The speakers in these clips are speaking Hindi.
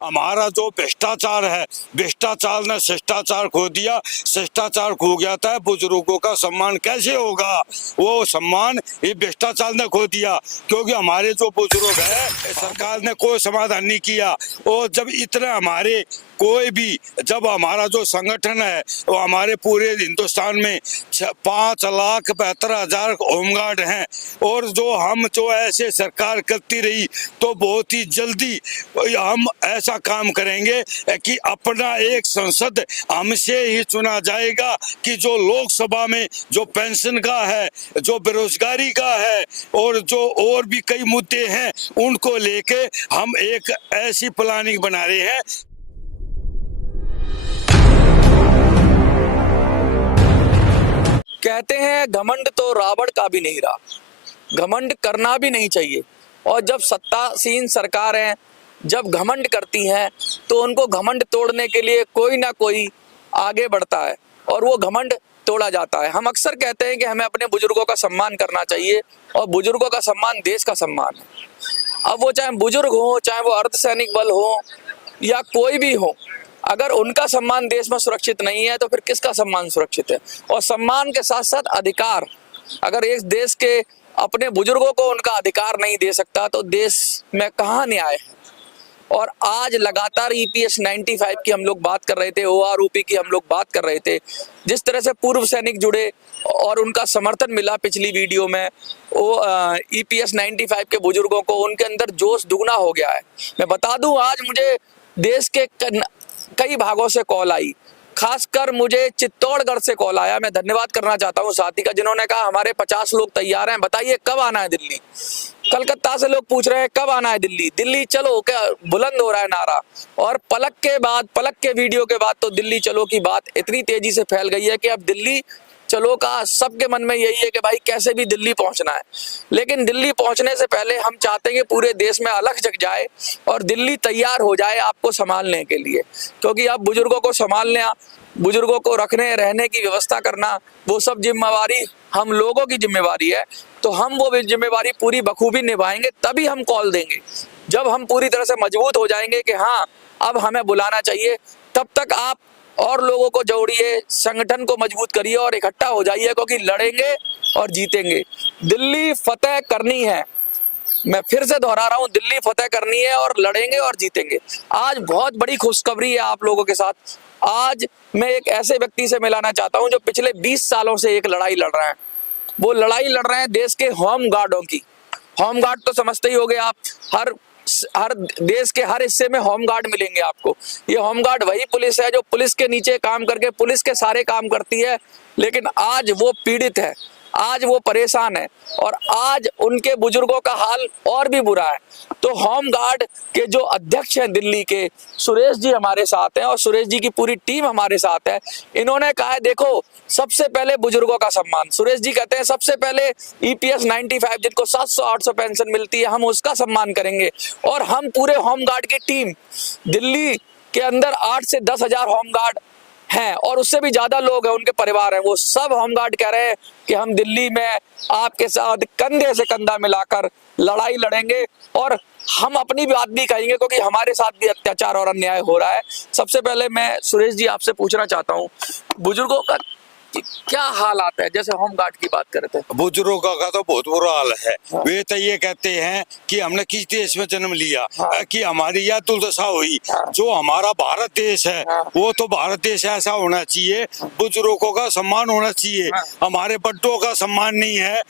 हमारा जो भ्रष्टाचार है, भ्रष्टाचार ने शिष्टाचार खो दिया, शिष्टाचार खो गया था, बुजुर्गों का सम्मान कैसे होगा? वो सम्मान ये भ्रष्टाचार ने खो दिया, क्योंकि हमारे जो बुजुर्ग है सरकार ने कोई समाधान नहीं किया। और जब इतने हमारे कोई भी, जब हमारा जो संगठन है वो हमारे पूरे हिंदुस्तान में 5,72,000 होमगार्ड हैं, और जो ऐसे सरकार करती रही तो बहुत ही जल्दी हम ऐसा काम करेंगे कि अपना एक संसद हमसे ही चुना जाएगा, कि जो लोकसभा में जो पेंशन का है, जो बेरोजगारी का है, और जो और भी कई मुद्दे हैं उनको लेके हम एक ऐसी प्लानिंग बना रहे हैं। कहते हैं घमंड तो रावण का भी नहीं रहा, घमंड करना भी नहीं चाहिए। और जब सत्तासीन सरकारें जब घमंड करती हैं तो उनको घमंड तोड़ने के लिए कोई ना कोई आगे बढ़ता है और वो घमंड तोड़ा जाता है। हम अक्सर कहते हैं कि हमें अपने बुजुर्गों का सम्मान करना चाहिए, और बुजुर्गों का सम्मान देश का सम्मान है। अब वो चाहे बुजुर्ग हो, चाहे वो अर्धसैनिक बल हो या कोई भी हो, अगर उनका सम्मान देश में सुरक्षित नहीं है तो फिर किसका सम्मान सुरक्षित है? और सम्मान के साथ साथ अधिकार, अगर इस देश के अपने बुजुर्गों को उनका अधिकार नहीं दे सकता तो देश में कहाँ न्याय है? और आज लगातार EPS 95 की हम लोग बात कर रहे थे, OROP की हम लोग बात कर रहे थे, जिस तरह से पूर्व सैनिक जुड़े और उनका समर्थन मिला पिछली वीडियो में, वो EPS 95 के बुजुर्गों को उनके अंदर जोश दुगना हो गया है। मैं बता दूं, आज मुझे देश के कई भागों से कॉल आई, खासकर मुझे चित्तौड़गढ़ से कॉल आया। मैं धन्यवाद करना चाहता हूं साथी का, जिन्होंने कहा हमारे 50 लोग तैयार हैं, बताइए कब आना है दिल्ली। कलकत्ता से लोग पूछ रहे हैं कब आना है दिल्ली, दिल्ली चलो, क्या बुलंद हो रहा है नारा। और पलक के वीडियो के बाद तो दिल्ली चलो की बात इतनी तेजी से फैल गई है कि अब दिल्ली चलो का सबके मन में यही है कि भाई कैसे भी दिल्ली पहुंचना है। लेकिन दिल्ली पहुंचने से पहले हम चाहते हैं कि पूरे देश में अलख जग जाए और दिल्ली तैयार हो जाए आपको संभालने के लिए, क्योंकि अब बुजुर्गों को संभालना, बुजुर्गों को रखने रहने की व्यवस्था करना, वो सब जिम्मेवारी हम लोगों की जिम्मेवारी है। तो हम वो जिम्मेवारी पूरी बखूबी निभाएंगे, तभी हम कॉल देंगे। जब हम पूरी तरह से मजबूत हो जाएंगे कि हाँ अब हमें बुलाना चाहिए, तब तक आप और लोगों को जोड़िए, संगठन को मजबूत करिए और इकट्ठा हो जाइए, क्योंकि लड़ेंगे और जीतेंगे। दिल्ली फतेह करनी है, मैं फिर से दोहरा रहा हूं, दिल्ली फतेह करनी है और लड़ेंगे और जीतेंगे। आज बहुत बड़ी खुशखबरी है आप लोगों के साथ। आज मैं एक ऐसे व्यक्ति से मिलाना चाहता हूं जो पिछले 20 सालों से एक लड़ाई लड़ रहे हैं। वो लड़ाई लड़ रहे हैं देश के होम गार्डों की। होम गार्ड तो समझते ही होंगे आप, हर देश के हर हिस्से में होम गार्ड मिलेंगे आपको। ये होम गार्ड वही पुलिस है जो पुलिस के नीचे काम करके पुलिस के सारे काम करती है, लेकिन आज वो पीड़ित है, आज वो परेशान है, और आज उनके बुजुर्गों का हाल और भी बुरा है। तो होम गार्ड के जो अध्यक्ष हैं दिल्ली के, सुरेश जी हमारे साथ हैं और सुरेश जी की पूरी टीम हमारे साथ है। इन्होंने कहा है देखो, सबसे पहले बुजुर्गों का सम्मान। सुरेश जी कहते हैं सबसे पहले EPS 95 जिनको 700-800 पेंशन मिलती है, हम उसका सम्मान करेंगे। और हम पूरे होम गार्ड की टीम, दिल्ली के अंदर 8 से 10 हजार होम गार्ड हैं और उससे भी ज्यादा लोग हैं, उनके परिवार हैं, वो सब होमगार्ड कह रहे हैं कि हम दिल्ली में आपके साथ कंधे से कंधा मिलाकर लड़ाई लड़ेंगे और हम अपनी बात भी कहेंगे, क्योंकि हमारे साथ भी अत्याचार और अन्याय हो रहा है। सबसे पहले मैं सुरेश जी आपसे पूछना चाहता हूँ, बुजुर्गों का क्या हाल आता है? जैसे होम गार्ड की बात कर रहे थे, बुजुर्गों का तो बहुत बुरा हाल है। हाँ। वे तो ये कहते हैं कि हमने किस देश में जन्म लिया। हाँ। कि हमारी यह दुर्दशा हुई। हाँ। जो हमारा भारत देश है। हाँ। वो तो भारत देश ऐसा होना चाहिए। हाँ। बुजुर्गों का सम्मान होना चाहिए। हाँ। हमारे बड्डों का सम्मान नहीं है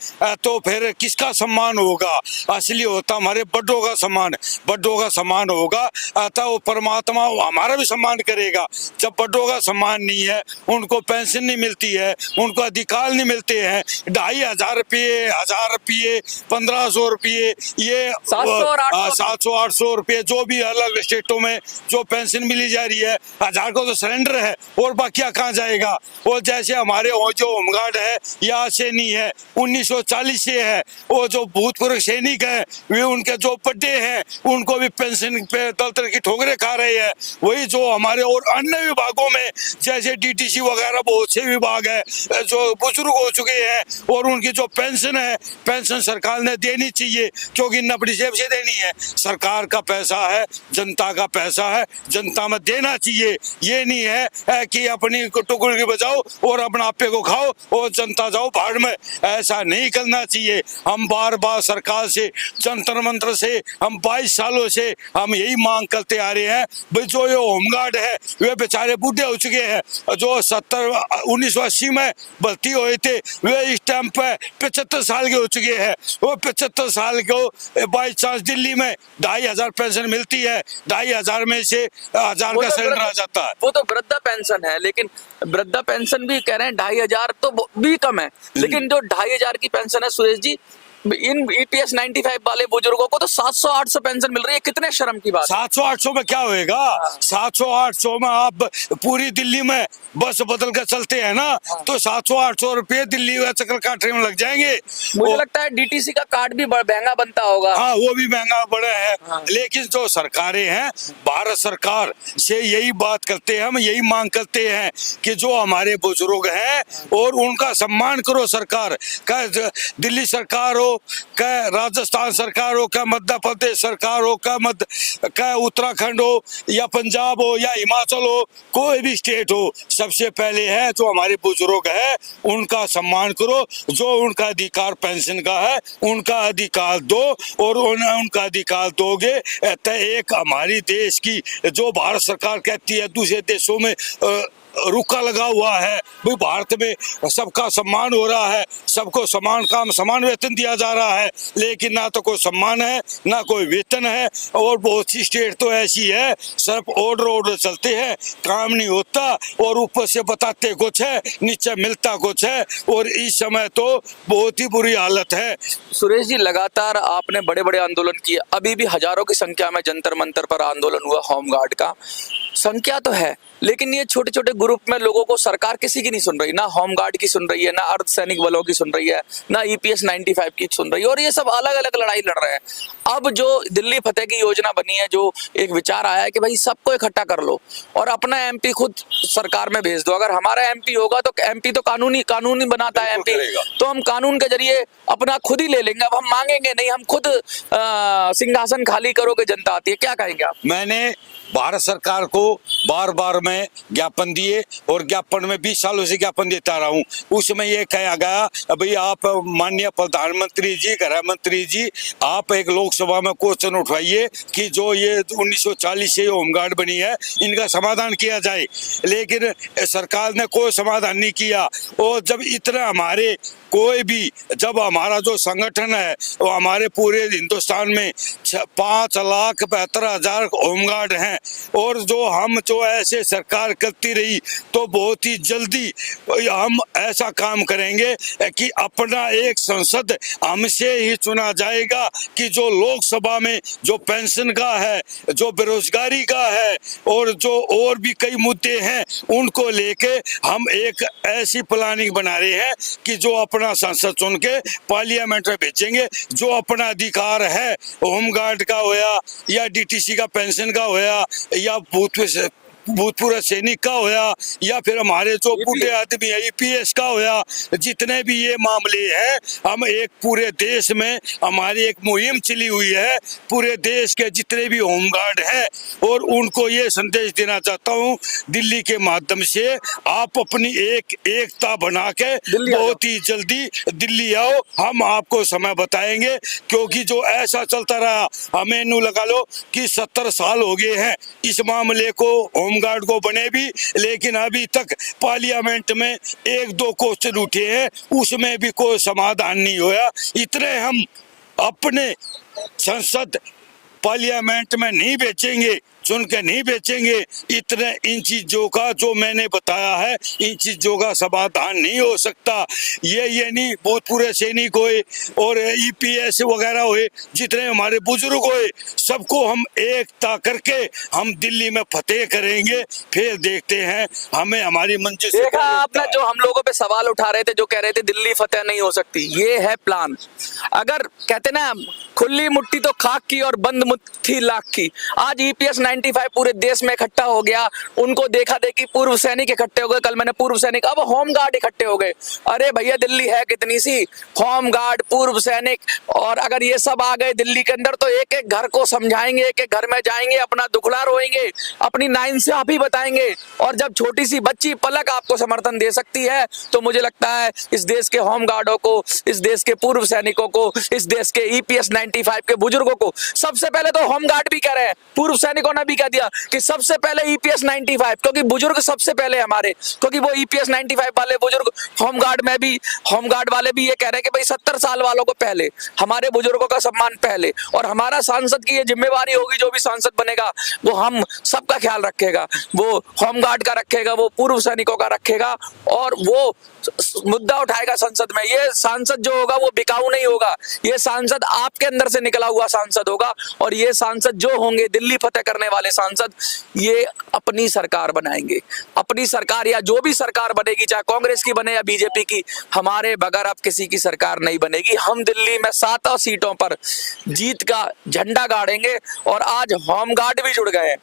तो फिर किसका सम्मान होगा? असली होता हमारे बड्डों का सम्मान, बड्डों का सम्मान होगा तो वो परमात्मा हमारा भी सम्मान करेगा। जब बड्डों का सम्मान नहीं है, उनको पेंशन नहीं मिलती है, उनको अधिकार नहीं मिलते हैं, 2,500 रुपये, 1,000 रुपये, 1,500 रुपये, ये 700-800 रुपये, जो भी अलग स्टेटों में जो पेंशन मिली जा रही है, 1,000 को तो सरेंडर है और बाकी कहाँ जाएगा? और जैसे हमारे जो होमगार्ड है या सैनिक है, 1940 से है, वो जो भूतपूर्व सैनिक है, वे उनके जो बड्डे हैं उनको भी पेंशन पे दफ्तर की ठोकरें खा रहे हैं। वही जो हमारे और अन्य विभागों में जैसे DTC वगैरह बहुत से विभाग विभाग है, जो बुजुर्ग हो चुके हैं और उनकी जो पेंशन है, पेंशन सरकार ने देनी चाहिए, क्योंकि न अपनी जेब से देनी है। सरकार का पैसा है, जनता का पैसा है, जनता में देना चाहिए। ये नहीं है कि अपनी टुकड़ी बजाओ और अपना आपे को खाओ और जनता जाओ भाड़ में, ऐसा नहीं करना चाहिए। हम बार बार सरकार से, जंतर मंत्र से, हम 22 सालों से हम यही मांग करते आ रहे हैं। भाई जो ये होमगार्ड है वे बेचारे बूढ़े हो चुके हैं, जो 1980 में भर्ती हुए थे वे इस टाइम पे 75 साल के हो चुके हैं। वो 75 साल को बाई चांस दिल्ली में 2500 पेंशन मिलती है, 2500 में से 1000 का सिलेंडर आ जाता है। वो तो वृद्धा पेंशन है, लेकिन वृद्धा पेंशन भी कह रहे हैं 2500 तो भी कम है, लेकिन जो 2500 की पेंशन है सुरेश जी, इन EPS 95 वाले बुजुर्गों को तो 700-800 पेंशन मिल रही है। कितने शर्म की बात। 700-800 में क्या होएगा? 700-800 में आप पूरी दिल्ली में बस बदल कर चलते हैं ना, तो 700-800 रुपये दिल्ली का चक्कर काटने में लग जाएंगे। मुझे लगता है DTC का कार्ड भी महंगा बनता होगा। हाँ, वो भी महंगा पड़ा है। लेकिन जो सरकारें हैं, भारत सरकार से यही बात करते हैं, हम यही मांग करते हैं कि जो हमारे बुजुर्ग हैं और उनका सम्मान करो। सरकार का, दिल्ली सरकार हो, क्या राजस्थान सरकार हो, क्या मध्य प्रदेश सरकार हो, क्या उत्तराखंड हो या पंजाब हो या हिमाचल हो, कोई भी स्टेट हो, सबसे पहले है जो हमारे बुजुर्ग है उनका सम्मान करो। जो उनका अधिकार पेंशन का है उनका अधिकार दो, और उनका अधिकार दोगे तो एक हमारी देश की, जो भारत सरकार कहती है दूसरे देशों में रुका लगा हुआ है, भाई भारत में सबका सम्मान हो रहा है, सबको समान काम समान वेतन दिया जा रहा है, लेकिन ना तो कोई सम्मान है ना कोई वेतन है। और बहुत सी स्टेट तो ऐसी है सिर्फ ऑर्डर चलते हैं, काम नहीं होता और ऊपर से बताते कुछ है, नीचे मिलता कुछ है, और इस समय तो बहुत ही बुरी हालत है। सुरेश जी, लगातार आपने बड़े बड़े आंदोलन किए, अभी भी हजारों की संख्या में जंतर मंतर पर आंदोलन हुआ होमगार्ड का, संख्या तो है, लेकिन ये छोटे छोटे ग्रुप में लोगों को सरकार किसी की नहीं सुन रही, ना होमगार्ड की सुन रही है, ना अर्धसैनिक बलों की सुन रही है, ना EPS 95 की सुन रही है, और ये सब अलग अलग लड़ाई लड़ रहे हैं। अब जो दिल्ली फतेह की योजना बनी है, जो एक विचार आया है कि भाई सबको इकट्ठा कर लो और अपना MP खुद सरकार में भेज दो। अगर हमारा MP होगा तो MP तो कानूनी बनाता है MP, तो हम कानून के जरिए अपना खुद ही ले लेंगे। अब हम मांगेंगे नहीं, हम खुद सिंहासन खाली करोगे जनता आती है। क्या कहेंगे आप? मैंने भारत सरकार को बार बार मैं ज्ञापन दिए और ज्ञापन में 20 सालों से ज्ञापन देता रहा हूँ। उसमें ये कहा गया, भाई आप माननीय प्रधानमंत्री जी, गृह मंत्री जी, आप एक लोकसभा में क्वेश्चन उठाइए कि जो ये 1940 से होमगार्ड बनी है इनका समाधान किया जाए। लेकिन सरकार ने कोई समाधान नहीं किया। और जब इतना हमारे कोई भी, जब हमारा जो संगठन है वो हमारे पूरे हिंदुस्तान में 5,72,000 होमगार्ड हैं, और जो ऐसे सरकार करती रही तो बहुत ही जल्दी हम ऐसा काम करेंगे कि अपना एक संसद हमसे ही चुना जाएगा कि जो लोकसभा में जो पेंशन का है, जो बेरोजगारी का है और जो और भी कई मुद्दे हैं उनको लेके हम एक ऐसी प्लानिंग बना रहे हैं कि जो अपना संसद चुन के पार्लियामेंट में भेजेंगे। जो अपना अधिकार है होमगार्ड का होया या DTC का पेंशन का होया या भूतपूर्व सैनिक का होया या फिर हमारे जो बूढ़े आदमी है EPS का होया, जितने भी ये मामले हैं, हम एक पूरे देश में हमारी एक मुहिम चली हुई है, पूरे देश के जितने भी होमगार्ड हैं, और उनको ये संदेश देना चाहता हूँ दिल्ली के माध्यम से, आप अपनी एकता बना के बहुत ही जल्दी दिल्ली आओ। हम आपको समय बताएंगे, क्योंकि जो ऐसा चलता रहा, हमें नू लगा लो कि 70 साल हो गए हैं इस मामले को होमगार्ड को बने भी, लेकिन अभी तक पार्लियामेंट में 1-2 क्वेश्चन उठे हैं, उसमें भी कोई समाधान नहीं हुआ। इतने हम अपने संसद पार्लियामेंट में नहीं बेचेंगे, चुन के नहीं बेचेंगे। इतने इन चीजों का जो मैंने बताया है, इन चीजों का समाधान नहीं हो सकता। ये नहीं भूतपूर्व सैनिक हुए और EPS वगैरह हुए, जितने हमारे बुजुर्ग हुए, सबको हम एकता करके हम दिल्ली में फतेह करेंगे। फिर देखते हैं हमें हमारी मंजिल से। देखा आपने, जो हम लोगों पे सवाल उठा रहे थे, जो कह रहे थे दिल्ली फतेह नहीं हो सकती, ये है प्लान। अगर कहते ना खुली मुट्ठी तो खाक की और बंद मुट्ठी लाख की, आज EPS 95 पूरे देश में इकट्ठा हो गया, उनको देखा देखी पूर्व सैनिक इकट्ठे हो गए, कल मैंने पूर्व सैनिक, अब होम गार्ड इकट्ठे हो गए। अरे भैया दिल्ली है कितनी सी, होम गार्ड, पूर्व सैनिक, और अगर ये सब आ गए दिल्ली के अंदर तो एक एक घर को समझाएंगे, एक एक घर में जाएंगे, अपना दुखड़ा रोएंगे, अपनी नाइंसाफी बताएंगे, और जब छोटी सी बच्ची पलक आपको समर्थन दे सकती है तो मुझे लगता है इस देश के होम गार्डों को, इस देश के पूर्व सैनिकों को, इस देश के ईपीएस 95 के बुजुर्गों को, सबसे पहले तो होम गार्ड भी कह रहे हैं, पूर्व सैनिकों ने भी कह दिया कि सबसे पहले ईपीएस 95, क्योंकि बुजुर्ग सबसे पहले हमारे, क्योंकि वो ईपीएस 95 वाले बुजुर्ग होम गार्ड में भी, होम गार्ड वाले भी ये कह रहे हैं कि भाई 70 साल वालों को पहले, हमारे बुजुर्गों का सम्मान पहले, और हमारा सांसद की ये जिम्मेवारी होगी, जो भी सांसद बनेगा वो हम सबका ख्याल रखेगा, वो होम गार्ड का रखेगा, वो पूर्व सैनिकों का रखेगा, और वो मुद्दा उठाएगा संसद में। ये सांसद जो होगा वो बिकाऊ नहीं होगा, ये सांसद आपके अंदर से निकला हुआ सांसद होगा, और ये सांसद जो होंगे दिल्ली फतेह करने वाले सांसद, ये अपनी सरकार बनाएंगे, अपनी सरकार, या जो भी सरकार बनेगी, चाहे कांग्रेस की बने या बीजेपी की, हमारे बगैर अब किसी की सरकार नहीं बनेगी। हम दिल्ली में 7 सीटों पर जीत का झंडा गाड़ेंगे, और आज होम गार्ड भी जुड़ गए हैं।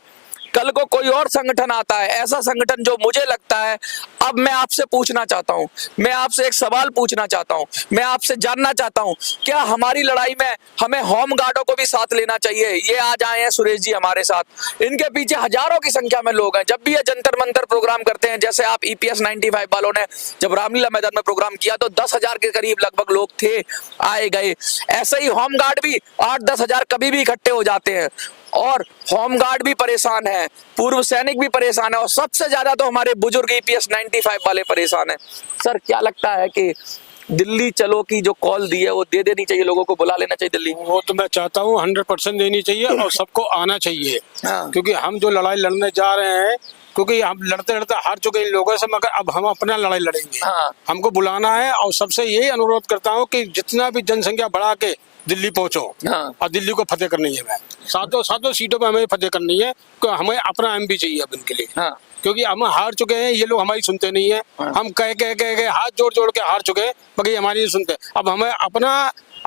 कल को कोई और संगठन आता है, ऐसा संगठन जो मुझे लगता है, अब मैं आपसे पूछना चाहता हूं, मैं आपसे एक सवाल पूछना चाहता हूं, मैं आपसे जानना चाहता हूं, क्या हमारी लड़ाई में हमें होम गार्डों को भी साथ लेना चाहिए? ये आज आए हैं सुरेश जी हमारे साथ, इनके पीछे हजारों की संख्या में लोग हैं। जब भी ये जंतर मंतर प्रोग्राम करते हैं, जैसे आप ईपीएस 95 वालों ने जब रामलीला मैदान में प्रोग्राम किया तो 10,000 के करीब लगभग लोग थे, आए गए। ऐसे ही होम गार्ड भी 8-10 हजार कभी भी इकट्ठे हो जाते हैं, और होम गार्ड भी परेशान है, पूर्व सैनिक भी परेशान है, और सबसे ज्यादा तो हमारे बुजुर्ग ईपीएस 95 वाले परेशान है। सर क्या लगता है कि दिल्ली चलो की जो कॉल दी है वो दे देनी चाहिए, लोगों को बुला लेना चाहिए दिल्ली? वो तो मैं चाहता हूँ 100% देनी चाहिए, और सबको आना चाहिए। हाँ। क्योंकि हम जो लड़ाई लड़ने जा रहे हैं, क्योंकि हम लड़ते लड़ते हार चुके इन लोगों से, मगर अब हम अपना लड़ाई लड़ेंगे। हाँ। हमको बुलाना है, और सबसे यही अनुरोध करता हूँ कि जितना भी जनसंख्या बढ़ा के दिल्ली पहुंचो, हाँ। और दिल्ली को फतेह करनी है। मैं सातों सीटों पे हमें फतेह करनी है, तो हमें अपना एमपी चाहिए अब इनके लिए। हाँ। क्योंकि हम हार चुके हैं, ये लोग हमारी सुनते नहीं है। हाँ। हम कह हाथ जोड़ जोड़ के हार चुके हैं, मगर ये हमारी नहीं सुनते। अब हमें अपना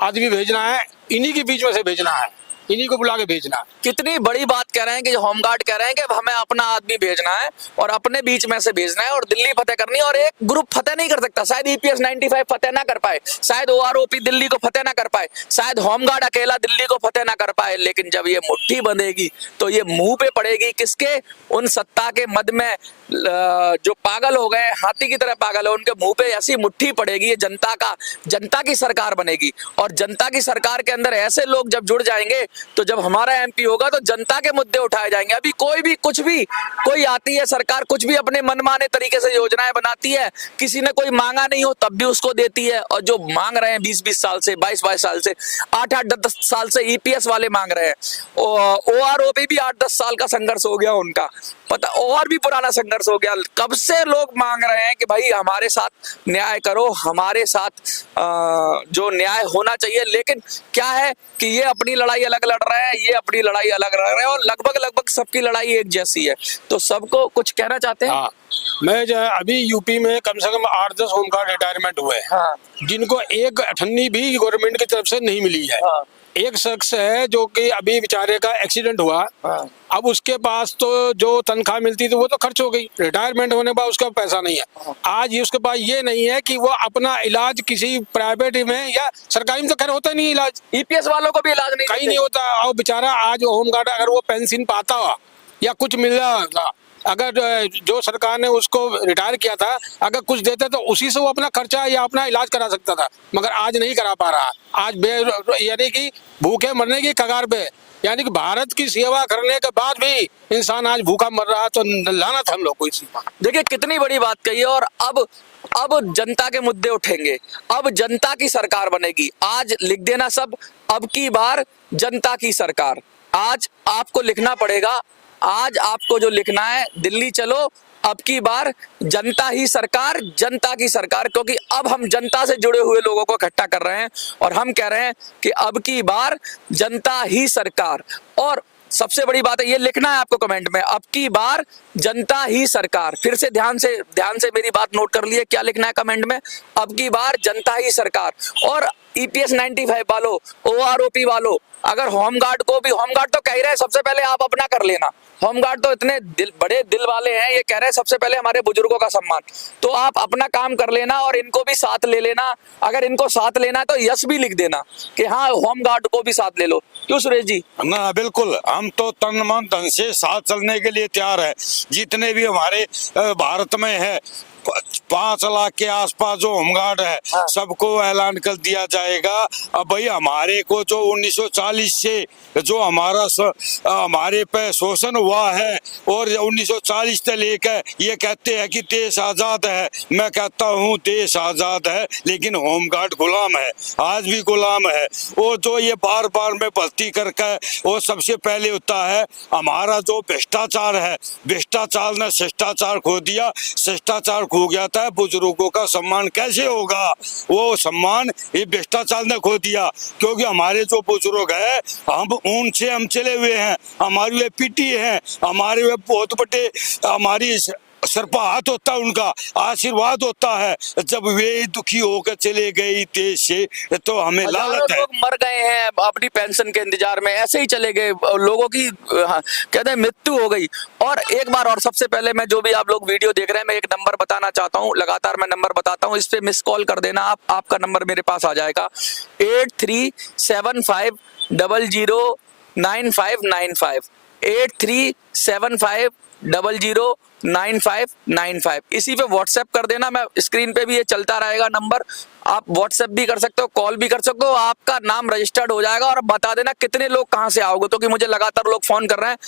आदमी भेजना है, इन्हीं के बीच में से भेजना है, इन्हीं को बुला के भेजना। कितनी बड़ी बात कह रहे हैं कि जो होम गार्ड कह रहे हैं कि हमें अपना आदमी भेजना है और अपने बीच में से भेजना है और दिल्ली फतेह करनी है, और एक ग्रुप फतेह नहीं कर सकता। शायद ईपीएस 95 फतेह ना कर पाए, शायद ओआरओपी दिल्ली को फतेह ना कर पाए, शायद होम गार्ड अकेला दिल्ली को फतेह ना कर पाए, लेकिन जब ये मुट्ठी बंधेगी तो ये मुंह पे पड़ेगी किसके? उन सत्ता के मद में जो पागल हो गए, हाथी की तरह पागल है, उनके मुंह पे ऐसी मुट्ठी पड़ेगी। ये जनता की सरकार बनेगी, और जनता की सरकार के अंदर ऐसे लोग जब जुड़ जाएंगे तो जब हमारा एमपी होगा तो जनता के मुद्दे उठाए जाएंगे। अभी कोई भी कुछ भी, कोई आती है सरकार, कुछ भी अपने मनमाने तरीके से योजनाएं बनाती है, किसी ने कोई मांगा नहीं हो तब भी उसको देती है, और जो मांग रहे हैं 20-20 साल से, 22-22 साल से, 8-8, 10 साल से ईपीएस वाले मांग रहे हैं। ओआरओपी भी 8-10 साल का संघर्ष हो गया उनका, पता, और भी पुराना संघर्ष हो गया। कब से लोग मांग रहे हैं कि भाई हमारे साथ न्याय करो, हमारे साथ जो न्याय होना चाहिए। लेकिन क्या है कि ये अपनी लड़ाई अलग लड़ रहे हैं, ये अपनी लड़ाई अलग लड़ रहे हैं, और लगभग सबकी लड़ाई एक जैसी है। तो सबको कुछ कहना चाहते हैं? हाँ, मैं जो है अभी यूपी में कम से कम 8-10 होमगार्ड रिटायरमेंट हुए हैं। हाँ। जिनको एक अठन्नी भी गवर्नमेंट की तरफ से नहीं मिली है। हाँ। एक शख्स है जो कि अभी बेचारे का एक्सीडेंट हुआ। हाँ। अब उसके पास तो जो तनख्वाह मिलती थी वो तो खर्च हो गई, रिटायरमेंट होने के बाद उसका पैसा नहीं है। आज ये उसके पास ये नहीं है कि वो अपना इलाज किसी प्राइवेट में या सरकारी में तो खैर होता नहीं इलाज, ईपीएस वालों को भी इलाज नहीं कहीं नहीं होता। और बेचारा आज होमगार्ड अगर वो पेंशन पाता हुआ या कुछ मिल रहा था, अगर जो सरकार ने उसको रिटायर किया था, अगर कुछ देते तो उसी से वो अपना खर्चा या अपना इलाज करा सकता था, मगर आज नहीं करा पा रहा। आज यानी कि भूखे मरने की कगार पे, यानी कि भारत की सेवा करने के बाद भी इंसान आज भूखा मर रहा है, तो लानत हम लोग को इसी पर। देखिए कितनी बड़ी बात कही है। और अब जनता के मुद्दे उठेंगे, अब जनता की सरकार बनेगी। आज लिख देना सब, अब की बार जनता की सरकार। आज आपको लिखना पड़ेगा, आज आपको जो लिखना है, दिल्ली चलो अब की बार जनता ही सरकार, जनता की सरकार। क्योंकि अब हम जनता से जुड़े हुए लोगों को इकट्ठा कर रहे हैं और हम कह रहे हैं कि अब की बार जनता ही सरकार। और सबसे बड़ी बात है, ये लिखना है आपको कमेंट में, अब की बार जनता ही सरकार। फिर से ध्यान से मेरी बात नोट कर लिए, क्या लिखना है कमेंट में? अब की बार जनता ही सरकार। और EPS 95 वालों, OROP वालों, अगर होमगार्ड को भी, होमगार्ड तो कह रहे हैं सबसे पहले आप अपना कर लेना, होमगार्ड तो इतने बड़े दिल वाले हैं, ये कह रहे हैं सबसे पहले हमारे बुजुर्गों का सम्मान, तो आप अपना काम कर लेना और इनको भी साथ ले लेना। अगर इनको साथ लेना है तो यस भी लिख देना कि हाँ होमगार्ड को भी साथ ले लो। क्यों सुरेश जी? ना बिल्कुल, हम तो तन मन धन से साथ चलने के लिए तैयार है। जितने भी हमारे भारत में है 5 लाख के आसपास जो होमगार्ड है, हाँ। सबको ऐलान कर दिया जाएगा। अब भाई हमारे को जो 1940 से जो हमारे पे शोषण हुआ है और 1940 से लेकर ये कहते हैं कि देश आजाद है, मैं कहता हूँ देश आजाद है लेकिन होमगार्ड गुलाम है, आज भी गुलाम है। और जो ये बार बार में भर्ती करके, और सबसे पहले होता है हमारा जो भ्रष्टाचार है, भ्रष्टाचार ने शिष्टाचार खो दिया, शिष्टाचार खो गया था, बुजुर्गों का सम्मान कैसे होगा? वो सम्मान ये भ्रष्टाचार ने खो दिया, क्योंकि हमारे जो बुजुर्ग है उनसे हम चले हुए हैं, हमारी वे पीटी है, हमारे वे बहुत बड़े, हमारी सर पर हाथ होता है, उनका आशीर्वाद होता है। जब वे दुखी होकर चले गए देश से तो हमें लालच है। लोग मर गए हैं अपनी पेंशन के इंतजार में, ऐसे ही चले गए, लोगों की कहते हैं मृत्यु हो गई। और एक बार और, सबसे पहले मैं, जो भी आप लोग वीडियो देख रहे हैं, मैं एक नंबर बताना चाहता हूँ, लगातार मैं नंबर बताता हूँ, इस पे मिस कॉल कर देना आप, आपका नंबर मेरे पास आ जाएगा 8375009595 8375009595। इसी पे व्हाट्सएप कर देना, मैं स्क्रीन पे भी ये चलता रहेगा नंबर, आप व्हाट्सएप भी कर सकते हो, कॉल भी कर सकते हो, आपका नाम रजिस्टर्ड हो जाएगा। और बता देना कितने लोग कहाँ से आओगे, तो कि मुझे लगातार लोग फोन कर रहे हैं।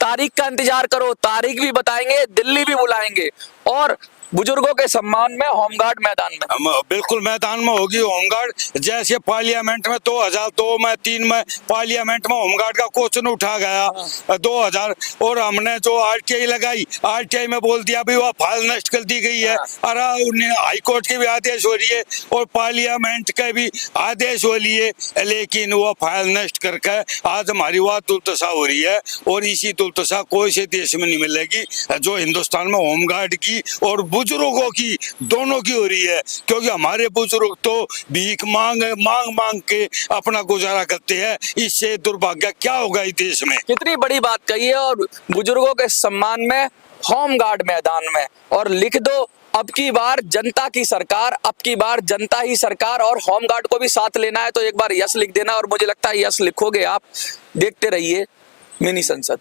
तारीख का इंतजार करो, तारीख भी बताएंगे, दिल्ली भी बुलाएंगे। और बुजुर्गों के सम्मान में होमगार्ड मैदान में, बिल्कुल मैदान में होगी होमगार्ड। जैसे पार्लियामेंट में 2002 में 3 में पार्लियामेंट में होमगार्ड का क्वेश्चन उठा गया 2000, और हमने जो RTI लगाई, RTI में बोल दिया भाई वह फाइल नष्ट कर दी गई है। अरे हाईकोर्ट के भी आदेश हो रही है और पार्लियामेंट के भी आदेश हो लिए, लेकिन वो फाइल नष्ट करके आज हमारी वह दुर्दशा हो रही है। और इसी दुर्दशा कोई से देश में नहीं मिलेगी जो हिंदुस्तान में होमगार्ड की और बुजुर्गों की, दोनों की हो रही है। क्योंकि हमारे बुजुर्ग तो भीख मांग मांग के अपना गुजारा करते हैं, इससे दुर्भाग्य क्या होगा इस देश में। कितनी बड़ी बात कही है। और बुजुर्गों के सम्मान में होमगार्ड मैदान में, और लिख दो अब की बार जनता की सरकार, अब की बार जनता ही सरकार, और होमगार्ड को भी साथ लेना है तो एक बार यस लिख देना। और मुझे लगता है यस लिखोगे आप। देखते रहिए मिनी संसद।